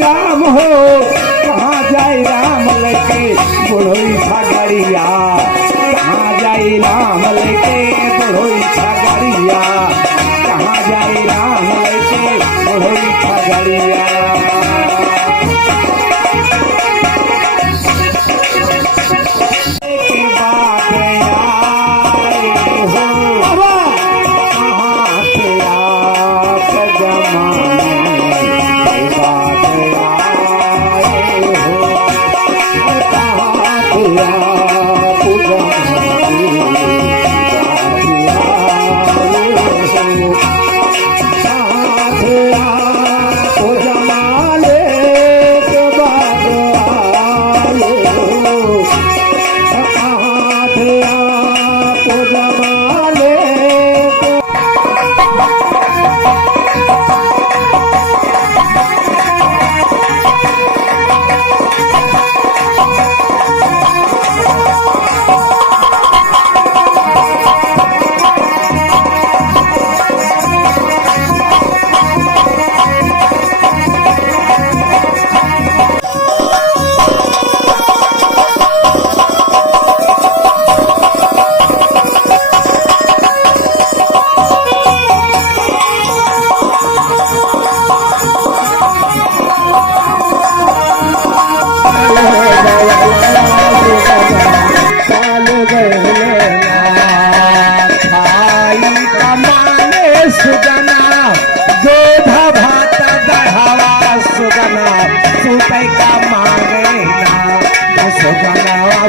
राम हो कहाँ जाए राम लेके बुढ़ोई छगड़िया, कहाँ जाए राम लेके बुढ़ोई छगड़िया, कहाँ जाए राम लेके बुढ़ोई छगड़िया।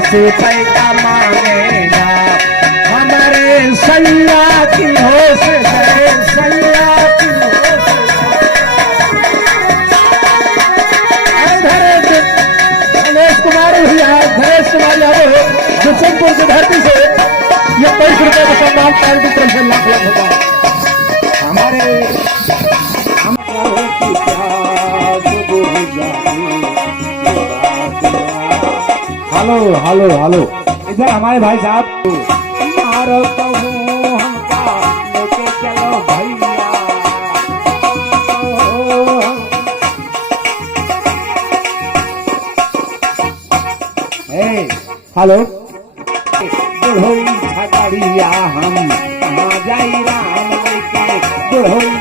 सुतै का मांगे ना हमारे सैया की होश है, सैया की होश है। गणेश कुमार भैया, गणेश कुमार यादव दुष्यंतपुर की धरती से ये 23 रुपए का सम्मान पार्टी की तरफ से लाख लाख होता है। हमारे हेलो हेलो हेलो, इधर हमारे भाई साहब मारो तो हमका लेके चलो भैया। हेलो बुढ़ोई छगड़िया हम कहाँ जाई राम लेके बुढ़ोई